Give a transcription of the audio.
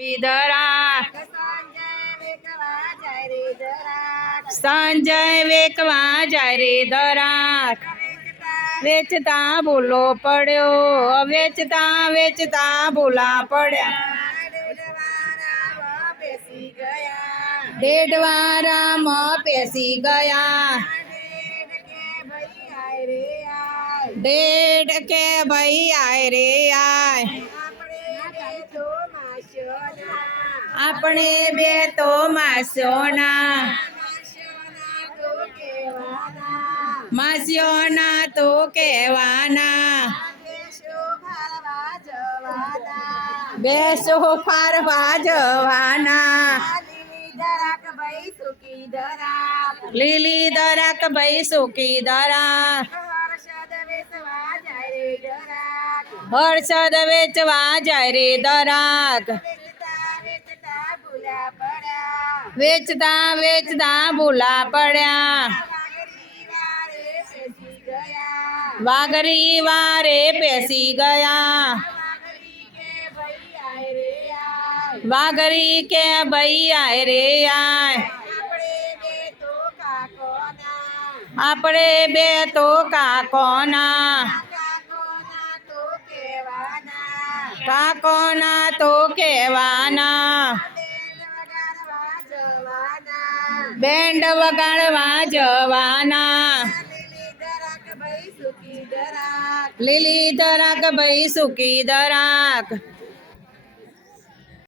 દરા સંજય વેકવા જાય રે દરાક સંજય વેકવા જાય રે દરા વેચતા ભૂલો પડ્યો વેચતા વેચતા ભૂલા પડ્યા ડેડવારામાં બેસી ગયા દેડવારામાં પેસી ગયા ડેડ કે ભાઈ આય રે આય આપણે બે તો માસ્યોના આપણે બે તો માસ્યોના માસ્યોના તો કહેવાના દેશો ફરવા જવાના બેસો ફરવા જવાના લીલી દરાક ભાઈ સુકી દરાક લીલી દરાક ભાઈ સુકી દરા હર્ષદ વેસવા જાય રે દરાક હર્ષદ વેચવા જાય રે દરાક વેચતા વેચતા ભૂલા પડ્યા વેચતા વેચતા ભૂલા પડ્યા વાગરી વારે બેસી ગયા વાઘરી વારે બેસી ગયા વાગરી કે ભાઈ આય રે આય વાઘરી કે ભાઈ આય રે આય આપણે બે તો કાકોના આપણે બે તો કાકોના કાકોના કાકોના તો કહેવાના. બેન્ડ વગાડવા જવાના. લીલી દરાક ભાઈ સુકી દરાક.